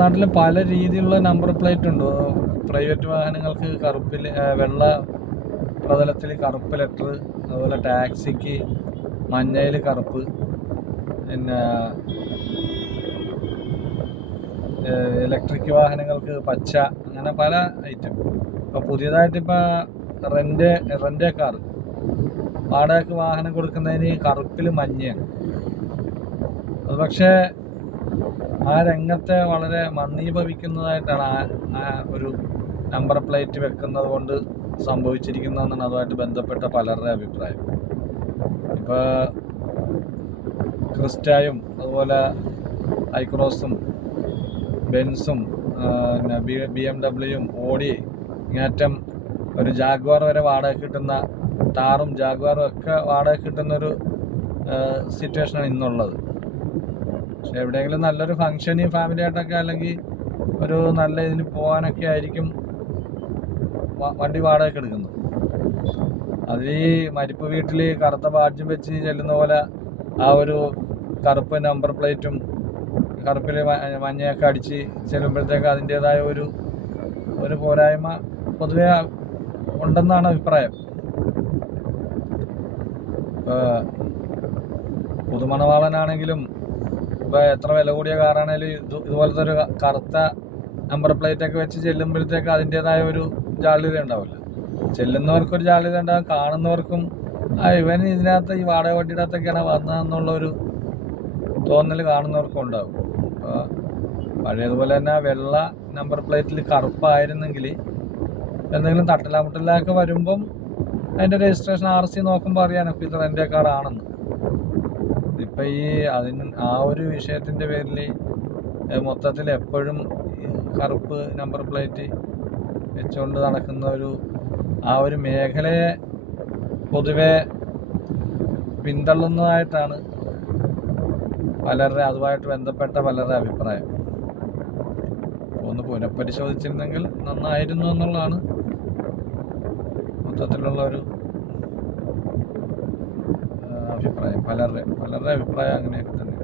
നാട്ടിൽ പല രീതിയിലുള്ള നമ്പർ പ്ലേറ്റ് ഉണ്ട്. പ്രൈവറ്റ് വാഹനങ്ങൾക്ക് കറുപ്പിൽ വെള്ള പ്രതലത്തിൽ കറുപ്പ് ലെറ്റർ, അതുപോലെ ടാക്സിക്ക് മഞ്ഞയിൽ കറുപ്പ്, പിന്നെ ഇലക്ട്രിക് വാഹനങ്ങൾക്ക് പച്ച, അങ്ങനെ പല ഐറ്റം. ഇപ്പോൾ പുതിയതായിട്ടിപ്പോൾ റെൻ്റ് കാർ വാടകയ്ക്ക് വാഹനം കൊടുക്കുന്നതിന് കറുപ്പിൽ മഞ്ഞയാണ്. അത് പക്ഷേ ആ രംഗത്തെ വളരെ മന്ദീഭവിക്കുന്നതായിട്ടാണ് ആ ഒരു നമ്പർ പ്ലേറ്റ് വെക്കുന്നത് കൊണ്ട് സംഭവിച്ചിരിക്കുന്നതെന്നാണ് അതുമായിട്ട് ബന്ധപ്പെട്ട പലരുടെ അഭിപ്രായം. ഇപ്പോൾ ക്രിസ്റ്റയും അതുപോലെ ഐക്രോസും ബെൻസും പിന്നെ BMW, ഓഡി, ഇങ്ങേറ്റം ഒരു ജാഗ്വാർ വരെ വാടക കിട്ടുന്ന, താറും ജാഗ്വാറും ഒക്കെ വാടക കിട്ടുന്നൊരു സിറ്റുവേഷനാണ് ഇന്നുള്ളത്. പക്ഷെ എവിടെയെങ്കിലും നല്ലൊരു ഫംഗ്ഷന് ഫാമിലി ആയിട്ടൊക്കെ അല്ലെങ്കിൽ ഒരു നല്ല ഇതിന് പോകാനൊക്കെ ആയിരിക്കും വണ്ടി വാടകയ്ക്ക് എടുക്കുന്നത്. അതിൽ ഈ മരിപ്പ് വീട്ടിൽ കറുത്ത ബാഡ്ജും വെച്ച് ചെല്ലുന്ന പോലെ ആ ഒരു കറുപ്പ് നമ്പർ പ്ലേറ്റും കറുപ്പിൽ മഞ്ഞയൊക്കെ അടിച്ച് ചെല്ലുമ്പോഴത്തേക്ക് അതിൻ്റേതായ ഒരു പോരായ്മ പൊതുവെ ഉണ്ടെന്നാണ് അഭിപ്രായം. ഇപ്പോൾ പുതുമണവാളനാണെങ്കിലും ഇപ്പോൾ എത്ര വില കൂടിയ കാറാണെങ്കിലും ഇതുപോലത്തെ ഒരു കറുത്ത നമ്പർ പ്ലേറ്റൊക്കെ വെച്ച് ചെല്ലുമ്പോഴത്തേക്ക് അതിൻ്റേതായ ഒരു ജാള്യത ഉണ്ടാവില്ല. ചെല്ലുന്നവർക്കൊരു ജാള്യത ഉണ്ടാകും, കാണുന്നവർക്കും ഇവൻ ഇതിനകത്ത് ഈ വാടക വണ്ടിയുടെ അകത്തൊക്കെയാണ് വന്നതെന്നുള്ളൊരു തോന്നൽ കാണുന്നവർക്കും ഉണ്ടാകും. അപ്പോൾ പഴയതുപോലെ തന്നെ വെള്ള നമ്പർ പ്ലേറ്റിൽ കറുപ്പായിരുന്നെങ്കിൽ എന്തെങ്കിലും തട്ടലാമുട്ടലൊക്കെ വരുമ്പം അതിൻ്റെ രജിസ്ട്രേഷൻ RC നോക്കുമ്പോൾ അറിയാനൊക്കെ ഇത് റെൻ്റ് കാറാണെന്ന്. ഇപ്പം ആ ഒരു വിഷയത്തിൻ്റെ പേരിൽ മൊത്തത്തിൽ എപ്പോഴും കറുപ്പ് നമ്പർ പ്ലേറ്റ് വെച്ചുകൊണ്ട് നടക്കുന്ന ആ ഒരു മേഖലയെ പൊതുവെ പിന്തള്ളുന്നതായിട്ടാണ് അതുമായിട്ട് ബന്ധപ്പെട്ട പലരുടെ അഭിപ്രായം. ഒന്ന് പുനഃപരിശോധിച്ചിരുന്നെങ്കിൽ നന്നായിരുന്നു എന്നുള്ളതാണ് മൊത്തത്തിലുള്ള ഒരു അഭിപ്രായം. പലരുടെ അഭിപ്രായം അങ്ങനെയൊക്കെ തന്നെ.